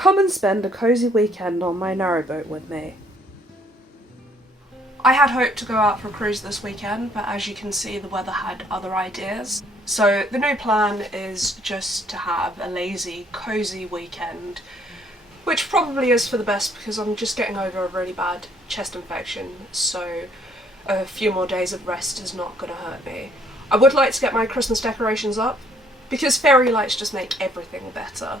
Come and spend a cosy weekend on my narrowboat with me. I had hoped to go out for a cruise this weekend, but as you can see, the weather had other ideas. So the new plan is just to have a lazy, cosy weekend, which probably is for the best because I'm just getting over a really bad chest infection, so a few more days of rest is not going to hurt me. I would like to get my Christmas decorations up, because fairy lights just make everything better.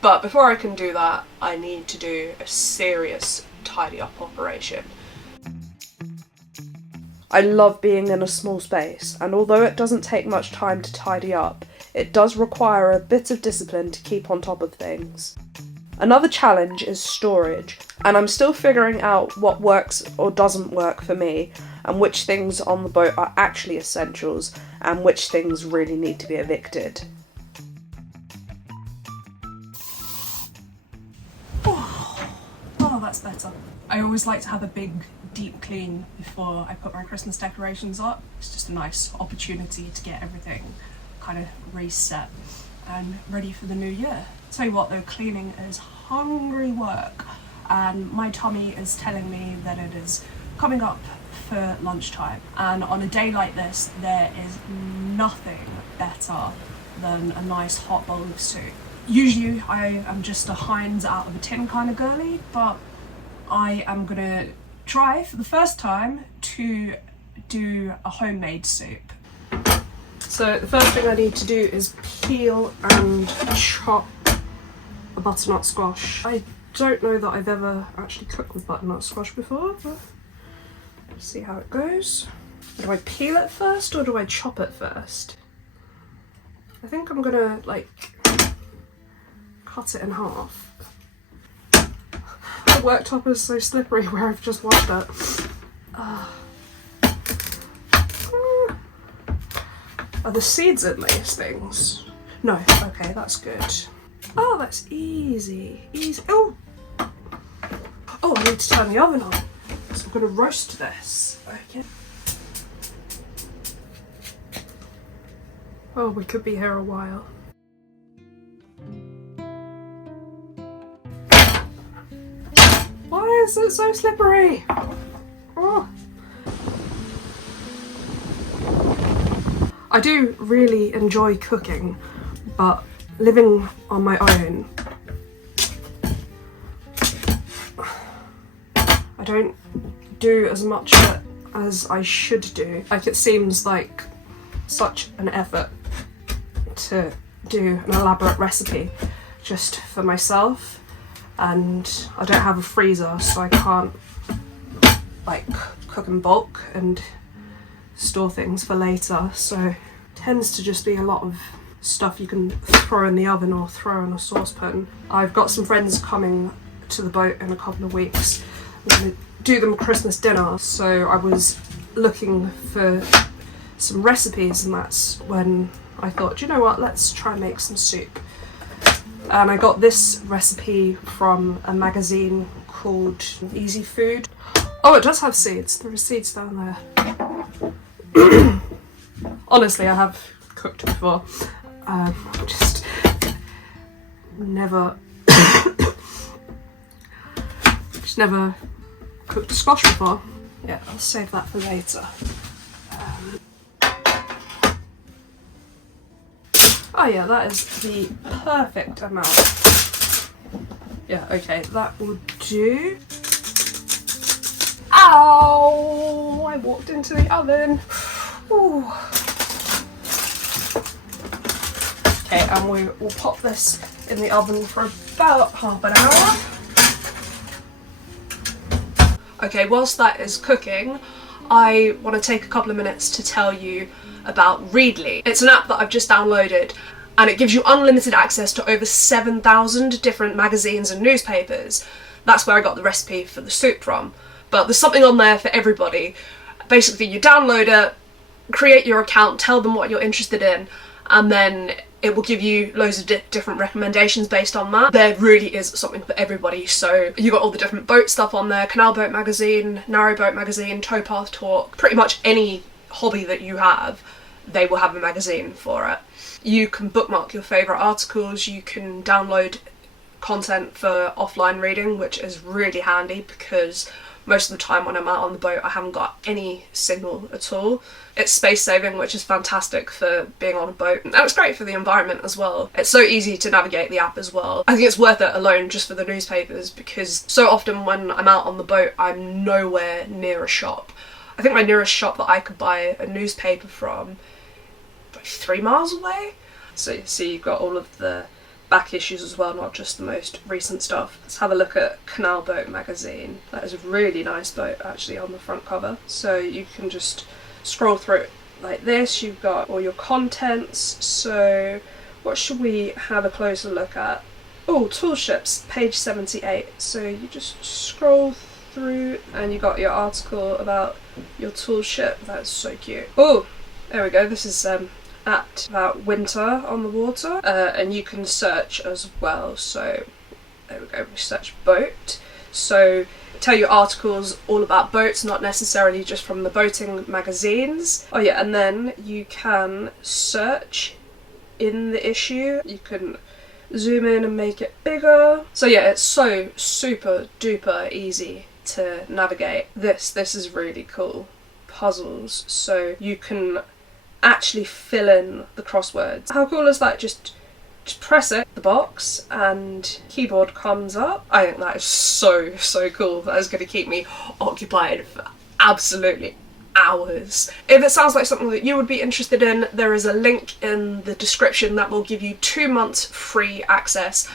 But before I can do that, I need to do a serious tidy up operation. I love being in a small space, and although it doesn't take much time to tidy up, it does require a bit of discipline to keep on top of things. Another challenge is storage, and I'm still figuring out what works or doesn't work for me, and which things on the boat are actually essentials, and which things really need to be evicted. Oh, that's better. I always like to have a big, deep clean before I put my Christmas decorations up. It's just a nice opportunity to get everything kind of reset and ready for the new year. Tell you what though, cleaning is hungry work, and my tummy is telling me that it is coming up for lunchtime, and on a day like this there is nothing better than a nice hot bowl of soup. Usually I am just a Heinz out of a tin kind of girly, but I am gonna try for the first time to do a homemade soup. So the first thing I need to do is peel and chop a butternut squash. I don't know that I've ever actually cooked with butternut squash before, but let's see how it goes. Do I peel it first or do I chop it first? I think I'm gonna like cut it in half. The worktop is so slippery where I've just washed it. Are the seeds in these things? No, okay, that's good. Oh, that's easy, easy. Oh, I need to turn the oven on. So I'm gonna roast this. Okay. Oh, we could be here a while. Why is it so slippery? Oh. I do really enjoy cooking, but living on my own, I don't do as much of it as I should do. Like, it seems like such an effort to do an elaborate recipe just for myself, and I don't have a freezer, so I can't like cook in bulk and store things for later, so it tends to just be a lot of stuff you can throw in the oven or throw in a saucepan. I've got some friends coming to the boat in a couple of weeks. I'm going to do them a Christmas dinner, so I was looking for some recipes, and that's when I thought, do you know what, let's try and make some soup. And I got this recipe from a magazine called Easy Food. Oh, it does have seeds. There are seeds down there. Honestly, I have cooked before. Just never cooked a squash before. Yeah, I'll save that for later. Oh yeah, that is the perfect amount. Yeah, okay, that will do. Ow! I walked into the oven. Ooh. Okay, and we'll pop this in the oven for about half an hour. Okay, whilst that is cooking, I want to take a couple of minutes to tell you about Readly. It's an app that I've just downloaded, and it gives you unlimited access to over 7,000 different magazines and newspapers. That's where I got the recipe for the soup from. But there's something on there for everybody. Basically, you download it, create your account, tell them what you're interested in, and then it will give you loads of different recommendations based on that. There really is something for everybody. So you got all the different boat stuff on there: Canal Boat magazine, Narrowboat magazine, Towpath Talk. Pretty much any hobby that you have, they will have a magazine for it. You can bookmark your favourite articles, you can download content for offline reading, which is really handy because most of the time when I'm out on the boat I haven't got any signal at all. It's space saving, which is fantastic for being on a boat, and it's great for the environment as well. It's so easy to navigate the app as well. I think it's worth it alone just for the newspapers, because so often when I'm out on the boat I'm nowhere near a shop. I think my nearest shop that I could buy a newspaper from, like 3 miles away. So you see you've got all of the back issues as well, not just the most recent stuff. Let's have a look at Narrowboat magazine. That is a really nice boat actually on the front cover. So you can just scroll through it like this. You've got all your contents. So what should we have a closer look at? Oh, tool ships, page 78. So you just scroll through and you got your article about your tool ship. That's so cute. Oh, there we go. This is about winter on the water, and you can search as well. So there we go, we search boat. So tell you articles all about boats, not necessarily just from the boating magazines. Oh yeah, and then you can search in the issue. You can zoom in and make it bigger. So yeah, it's so super duper easy to navigate. This is really cool. Puzzles, so you can actually fill in the crosswords. How cool is that? Just press it, the box, and keyboard comes up. I think that is so cool. That is going to keep me occupied for absolutely hours. If it sounds like something that you would be interested in, there is a link in the description that will give you 2 months free access,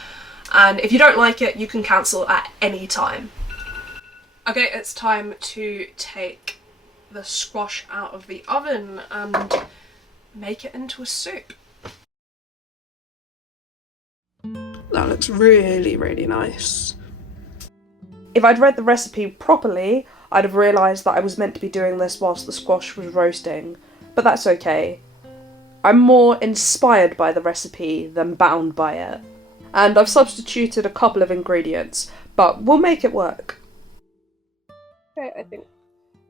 and if you don't like it you can cancel at any time. Okay, it's time to take the squash out of the oven and make it into a soup. That looks really nice. If I'd read the recipe properly, I'd have realised that I was meant to be doing this whilst the squash was roasting, but that's okay. I'm more inspired by the recipe than bound by it, and I've substituted a couple of ingredients, but we'll make it work. Okay, I think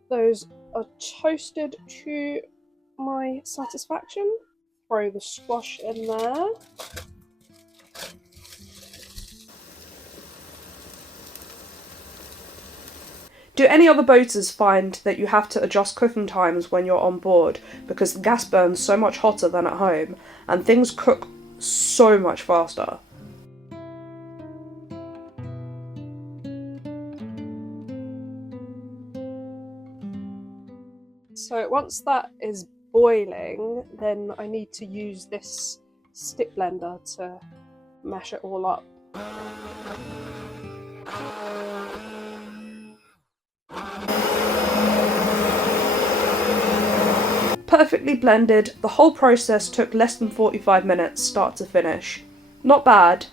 those are toasted to my satisfaction. Throw the squash in there. Do any other boaters find that you have to adjust cooking times when you're on board because the gas burns so much hotter than at home and things cook so much faster? So once that is boiling, then I need to use this stick blender to mash it all up. Perfectly blended, the whole process took less than 45 minutes start to finish. Not bad.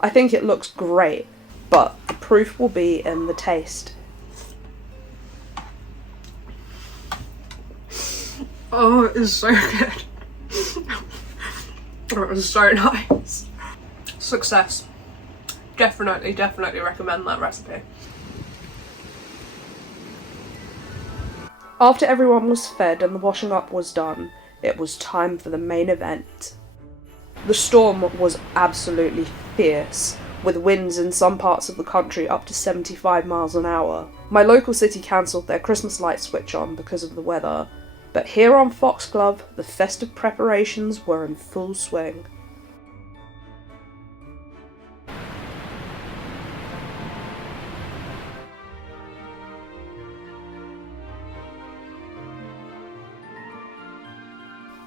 I think it looks great, but the proof will be in the taste. Oh, it is so good. It was so nice. Success. Definitely recommend that recipe. After everyone was fed and the washing up was done, it was time for the main event. The storm was absolutely fierce, with winds in some parts of the country up to 75 miles an hour. My local city cancelled their Christmas light switch on because of the weather, but here on Foxglove, the festive preparations were in full swing.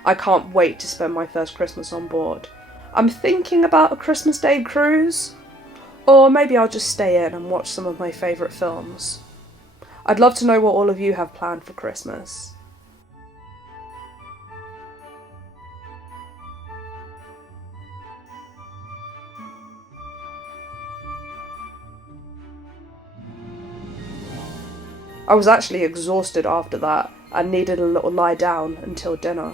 I can't wait to spend my first Christmas on board. I'm thinking about a Christmas Day cruise, or maybe I'll just stay in and watch some of my favourite films. I'd love to know what all of you have planned for Christmas. I was actually exhausted after that and needed a little lie down until dinner.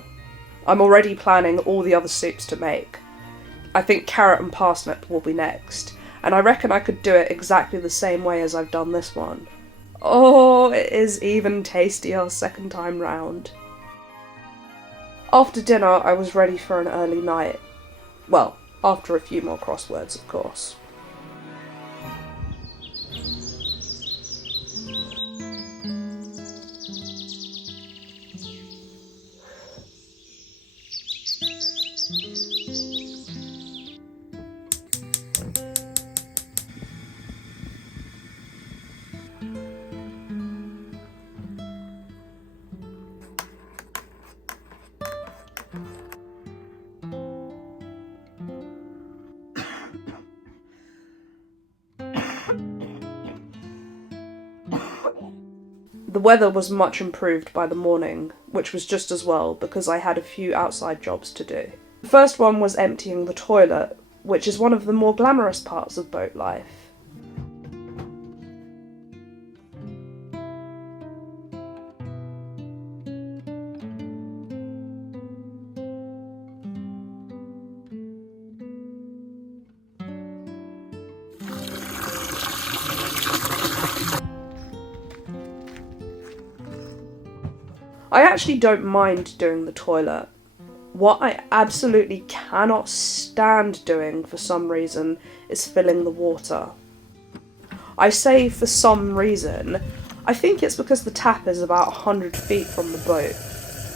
I'm already planning all the other soups to make. I think carrot and parsnip will be next, and I reckon I could do it exactly the same way as I've done this one. Oh, it is even tastier second time round. After dinner, I was ready for an early night. Well, after a few more crosswords, of course. The weather was much improved by the morning, which was just as well because I had a few outside jobs to do. The first one was emptying the toilet, which is one of the more glamorous parts of boat life. I actually don't mind doing the toilet. What I absolutely cannot stand doing for some reason is filling the water. I say for some reason, I think it's because the tap is about 100 feet from the boat.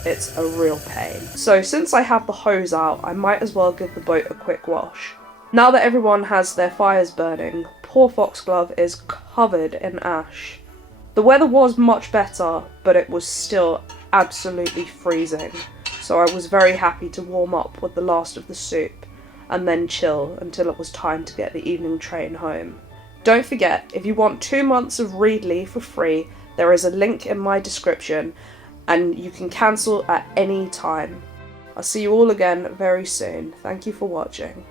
It's a real pain. So since I have the hose out, I might as well give the boat a quick wash. Now that everyone has their fires burning, poor Foxglove is covered in ash. The weather was much better, but it was still absolutely freezing, so I was very happy to warm up with the last of the soup and then chill until it was time to get the evening train home. Don't forget, if you want 2 months of Readly for free, there is a link in my description and you can cancel at any time. I'll see you all again very soon. Thank you for watching.